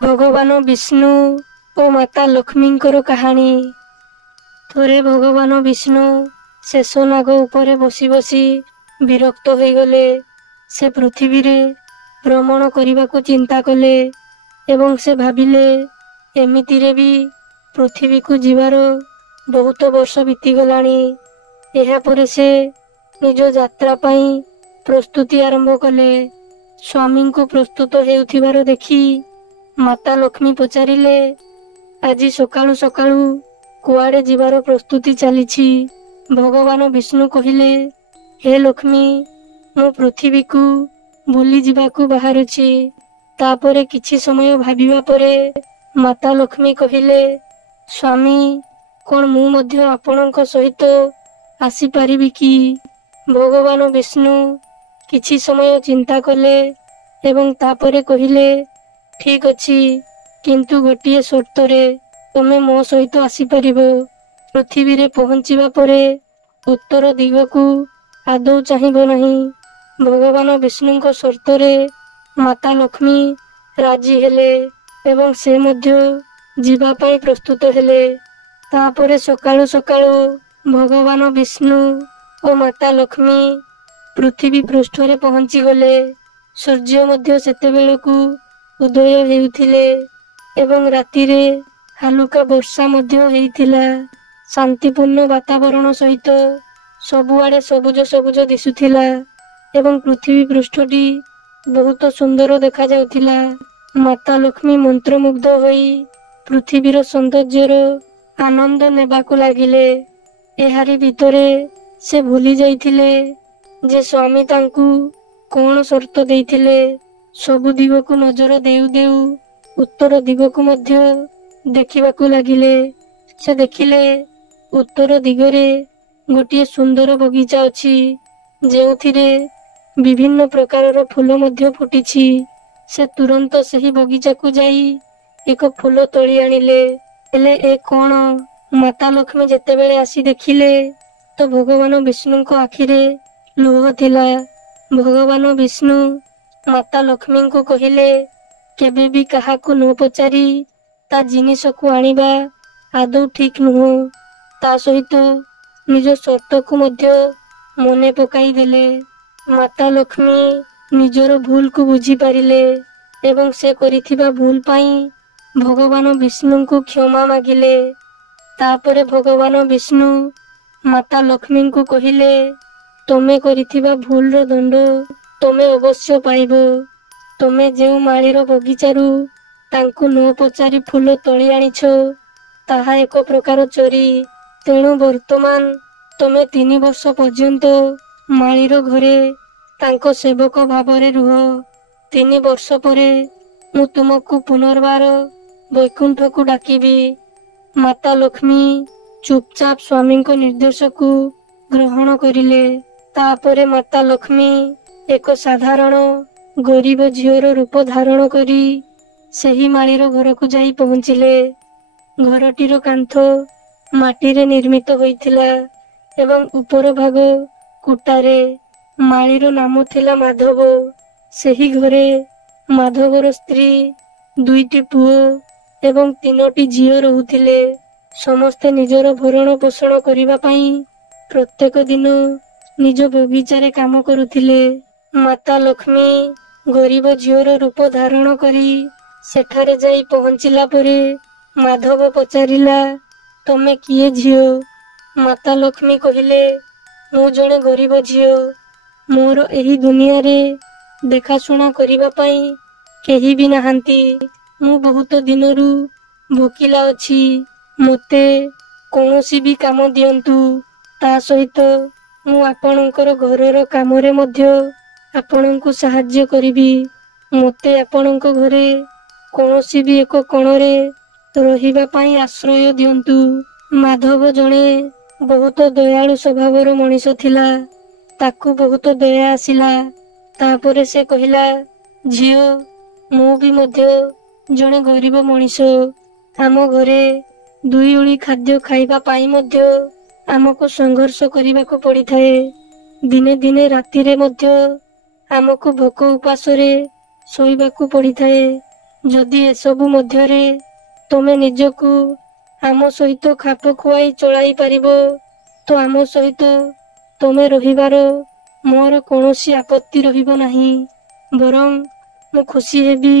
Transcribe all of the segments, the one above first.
भगवान विष्णु और माता लक्ष्मींकर कहानी। थोरे भगवान विष्णु शेष नाग उपरे बसी बसी विरक्त हो गले। से पृथ्वी रे भ्रमण करने को चिंता कले एवं से भाविले एमितिरे भी पृथ्वी को जीवार बहुत वर्ष बीतीगलानी। एहा परे से निज यात्रा पाई प्रस्तुति आरंभ कले। स्वामी को प्रस्तुत हेउथिबार देखि माता लक्ष्मी पचारिले, आज सकाळु सकाळु कुआडे जीवार प्रस्तुति चलीछि। भगवान विष्णु कहिले, हे लक्ष्मी, मु पृथ्वी को बुली जीवाकू बाहरुछि। तापरे किछि समय भाबिबा परे माता लक्ष्मी कहिले, स्वामी, कोन मु मध्य आपणक सहित आसी पारिबि कि? भगवान विष्णु किछि समय चिंता कले एवं तापरे कहिले, ठीक अछि, किंतु गोटिए शर्तरे तमे मो सहित आसी परिबो। पृथ्वी रे पहुंचिबा परे उत्तर दिगकू आदौ चाहिबो नहीं। भगवान विष्णुଙ୍କ शर्तरे माता लक्ष्मी राजी हेले एवं से मध्य जीवा पाई प्रस्तुत हेले। तापरे सकाळु सकाळु भगवान विष्णु और माता लक्ष्मी पृथ्वी पृष्ठ रे पहुंची गले। सूर्य मध्य सेतेबेलकू उदय हेउथिले एवं राति रे हालुका वर्षा मध्य हेइथिला। शांतिपूर्ण वातावरण सहित सबुआडे सबुज सबुज दिसुथिला एवं पृथ्वी पृष्ठटी बहुत सुंदर देखा जाउथिला। माता लक्ष्मी मंत्रमुग्ध होई पृथ्वीर सौंदर्यर आनंद नेबाकू लागिले। एहारी भितरे से भूली जाइथिले जे स्वामी तांकू कोन शर्त देइथिले। सबु दिगकू नजर देउ देउ उत्तर दिगकू मध्य देखिबाकू लागिले। से देखिले उत्तर दिगरे गोटिए सुंदर बगीचा अछि, जेउथिरे विभिन्न प्रकारर फूल मध्य फुटिछि। से तुरंत सही बगीचा को जाई एक फूल तोली आनिले। हेले ए कोण? माता लक्ष्मी जेतेबेले आसी देखिले तो भगवान विष्णुଙ୍କ आखिरे लुह थिला। भगवान विष्णु माता लक्ष्मी को कहिले, केबे भी काहाकू न पचारी ता जिनिस को आनिबा आदौ ठीक नुह। ता सहित निज शर्त को मध्य मने पकाई देले। माता लक्ष्मी निजर भूल को बुझी पारिले एवं से करिथिबा भूल पाई भगवान विष्णु को क्षमा मागिले। तापरे भगवान विष्णु माता लक्ष्मी को कहिले, तमे करिथिबा भूल रो दंड तमे अवश्य पाइबो। तमे जेउ माळीर बगीचारू तांकू न पचारी फूल तोली आनिछ ताहा एक प्रकार चोरी। तेणु वर्तमान तमे 3 वर्ष पर्यंत माळीर घरे तांको सेवक भावरे रुह। 3 वर्ष परे मु तुमको पुनर्बार वैकुंठ को डाकिबी। माता लक्ष्मी चुपचाप स्वामी को निर्देश को ग्रहण करिले। तापरे माता लक्ष्मी एक साधारण गरीब झीवर रूप धारण करी सही माळीर घर को जाई पहुंचिले। घरटीर कांथ माटीरे निर्मित होइथिला एवं ऊपर भाग कुटारे। माळीर नाम थिला माधव। सही घरे माधवर स्त्री 2टी पुओ एवं 3टी झील रहुथिले। समस्ते निजर भरण पोषण करिबा पई प्रत्येक दिन निज बगीचारे काम करुथिले। माता लक्ष्मी गरीब झीवर रूप धारण करी सेठारे जाई पहुंचिला परे माधव पचारिला, तमे किए झियो? माता लक्ष्मी कहिले, मु जणे गरीब झियो। मोर एही दुनिया रे देखाशुना करिबा पई केही भी नाहांती। मु बहुत दिनरू भोकिला अछि। मोते कोनोसी भी काम दियंतु। ता सहित मु आपणकर घरर कामरे मध्य आपणଙ୍କୁ साहाय्य करिबी। मोते आपणଙ୍କ घरे कोनोसी भी एक कोणरे रहिबा पई आश्रय दियंतु। माधव जणे बहुत दयालु स्वभावर मनीष थिला। ताकू बहुत दया आसिला। तापरे से कहिला, झियो, मु भी मध्य जणे गरीब मनीष। आम घरे 2 ओळी खाद्य खाइबा पाई मध्य आमको संघर्ष करिबाको पड़िथाए। दिने दिने राति रे मध्य आमको भोक उपासरे सोइबाकू पड़िथाए। ଯଦି ଏସବୁ ମଧ୍ୟରେ ତମେ ନିଜକୁ ଆମ ସହିତ ଖାପ ଖୁଆଇ ଚଳାଇ ପାରିବ ତ ଆମ ସହିତ ତମେ ରହିବାର ମୋର କୌଣସି ଆପତ୍ତି ରହିବ ନାହିଁ। ବରଂ ମୁଁ ଖୁସି ହେବି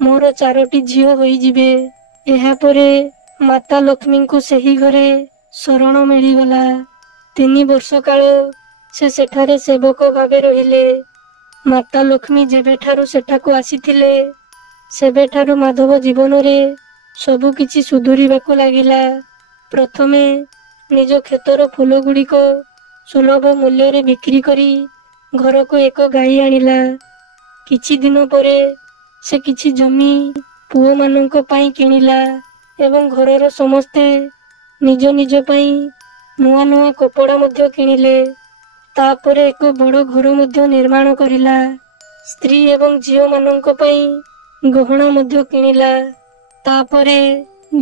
ମୋର 4ଟି ଝିଅ ହୋଇଯିବେ। ଏହାପରେ ମାତା ଲକ୍ଷ୍ମୀଙ୍କୁ ସେହି ଘରେ ଶରଣ ମିଳିଗଲା। 3 ବର୍ଷ କାଳ ସେ ସେଠାରେ ସେବକ ଭାବେ ରହିଲେ। ମାତା ଲକ୍ଷ୍ମୀ ଯେବେଠାରୁ ସେଠାକୁ ଆସିଥିଲେ ସେବେଠାରୁ ମାଧବ ଜୀବନରେ ସବୁ କିଛି ସୁଧୁରିବାକୁ ଲାଗିଲା। ପ୍ରଥମେ ନିଜ କ୍ଷେତର ଫୁଲ ଗୁଡ଼ିକ ସୁଲଭ ମୂଲ୍ୟରେ ବିକ୍ରି କରି ଘରକୁ ଏକ ଗାଈ ଆଣିଲା। କିଛି ଦିନ ପରେ ସେ କିଛି ଜମି ପୁଅମାନଙ୍କ ପାଇଁ କିଣିଲା ଏବଂ ଘରର ସମସ୍ତେ ନିଜ ନିଜ ପାଇଁ ନୂଆ ନୂଆ କପଡ଼ା ମଧ୍ୟ କିଣିଲେ। ତାପରେ ଏକ ବଡ଼ ଘର ମଧ୍ୟ ନିର୍ମାଣ କରିଲା। ସ୍ତ୍ରୀ ଏବଂ ଝିଅମାନଙ୍କ ପାଇଁ ଗହଣା ମଧ୍ୟ କିଣିଲା। ତାପରେ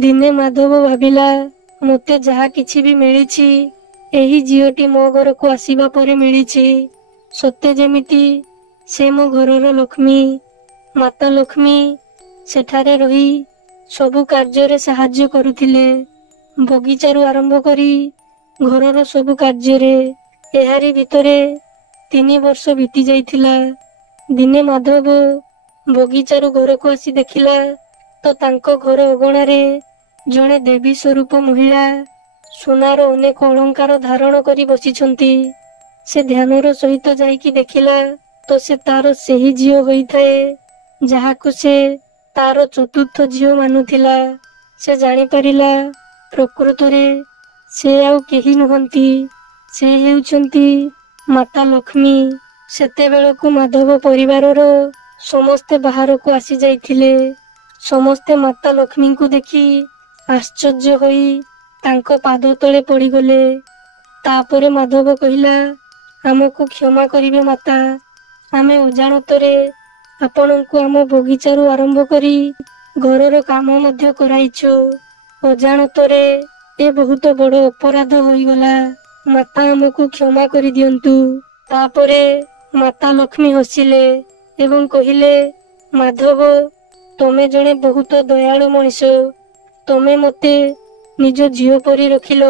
ଦିନେ ମାଧବ ଭାବିଲା, ମୋତେ ଯାହା କିଛି ବି ମିଳିଛି ଏହି ଝିଅଟି ମୋ ଘରକୁ ଆସିବା ପରେ ମିଳିଛି। ସତେ ଯେମିତି ସେ ମୋ ଘରର ଲକ୍ଷ୍ମୀ। ମାତା ଲକ୍ଷ୍ମୀ ସେଠାରେ ରହି ସବୁ କାର୍ଯ୍ୟରେ ସାହାଯ୍ୟ କରୁଥିଲେ, ବଗିଚାରୁ ଆରମ୍ଭ କରି ଘରର ସବୁ କାର୍ଯ୍ୟରେ। ଏହାରି ଭିତରେ 3 ବର୍ଷ ବିତି ଯାଇଥିଲା। ଦିନେ ମାଧବ ବଗିଚାରୁ ଘରକୁ ଆସି ଦେଖିଲା ତ ତାଙ୍କ ଘର ଅଗଣାରେ ଜଣେ ଦେବୀ ସ୍ୱରୂପ ମହିଳା ସୁନାର ଅନେକ ଅଳଙ୍କାର ଧାରଣ କରି ବସିଛନ୍ତି। ସେ ଧ୍ୟାନର ସହିତ ଯାଇକି ଦେଖିଲା ତ ସେ ତାର ସେହି ଝିଅ ହୋଇଥାଏ ଯାହାକୁ ସେ ତାର 4ର୍ଥ ଝିଅ ମାନୁଥିଲା। ସେ ଜାଣିପାରିଲା ପ୍ରକୃତରେ ସେ ଆଉ କେହି ନୁହନ୍ତି, ସେ ହେଉଛନ୍ତି ମାତା ଲକ୍ଷ୍ମୀ। ସେତେବେଳକୁ ମାଧବ ପରିବାରର ସମସ୍ତେ ବାହାରକୁ ଆସି ଯାଇଥିଲେ। ସମସ୍ତେ ମାତା ଲକ୍ଷ୍ମୀଙ୍କୁ ଦେଖି ଆଶ୍ଚର୍ଯ୍ୟ ହୋଇ ତାଙ୍କ ପାଦ ତଳେ ପଡ଼ିଗଲେ। ତାପରେ ମାଧବ କହିଲା, ଆମକୁ କ୍ଷମା କରିବେ ମାତା, ଆମେ ଅଜାଣତରେ ଆପଣଙ୍କୁ ଆମ ବଗିଚାରୁ ଆରମ୍ଭ କରି ଘରର କାମ ମଧ୍ୟ କରାଇଛୁ। ଅଜାଣତରେ ଏ ବହୁତ ବଡ଼ ଅପରାଧ ହୋଇଗଲା। ମାତା ଆମକୁ କ୍ଷମା କରିଦିଅନ୍ତୁ। ତାପରେ ମାତା ଲକ୍ଷ୍ମୀ ହସିଲେ ଏବଂ କହିଲେ, ମାଧବ, ତମେ ଜଣେ ବହୁତ ଦୟାଳୁ ମଣିଷ। ତମେ ମୋତେ ନିଜ ଝିଅ ପରି ରଖିଲ,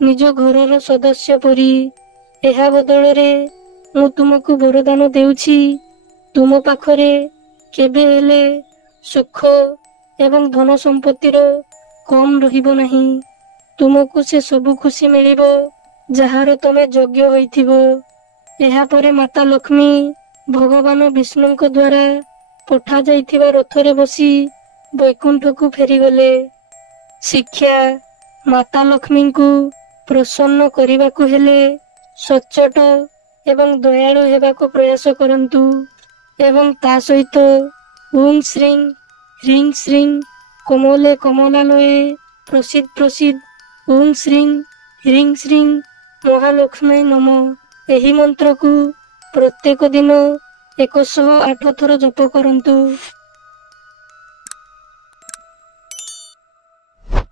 ନିଜ ଘରର ସଦସ୍ୟ ପରି। ଏହା ବଦଳରେ ମୁଁ ତୁମକୁ ବରଦାନ ଦେଉଛି, ତୁମ ପାଖରେ କେବେ ହେଲେ ସୁଖ ଏବଂ ଧନ ସମ୍ପତ୍ତିର କମ୍ ରହିବ ନାହିଁ। ତୁମକୁ ସେ ସବୁ ଖୁସି ମିଳିବ ଯାହାର ତମେ ଯୋଗ୍ୟ ହୋଇଥିବ। ଏହାପରେ ମାତା ଲକ୍ଷ୍ମୀ ଭଗବାନ ବିଷ୍ଣୁଙ୍କ ଦ୍ୱାରା ପଠାଯାଇଥିବା ରଥରେ ବସି ବୈକୁଣ୍ଠକୁ ଫେରିଗଲେ। ଶିକ୍ଷା, ମାତା ଲକ୍ଷ୍ମୀଙ୍କୁ ପ୍ରସନ୍ନ କରିବାକୁ ହେଲେ ସଚ୍ଚୋଟ ଏବଂ ଦୟାଳୁ ହେବାକୁ ପ୍ରୟାସ କରନ୍ତୁ ଏବଂ ତା ସହିତ ଓଁ ଶ୍ରୀଂ ହ୍ରୀଂ ଶ୍ରୀଂ କମଲେ କମଲାଲୟେ ପ୍ରସିଦ୍ଧ ପ୍ରସିଦ୍ଧ ଓଁ ଶ୍ରୀଂ ହ୍ରୀଂ ଶ୍ରୀଂ ମହାଲକ୍ଷ୍ମୀ ନମଃ ଏହି ମନ୍ତ୍ରକୁ ପ୍ରତ୍ୟେକ ଦିନ 108 ଥର ଜପ କରନ୍ତୁ।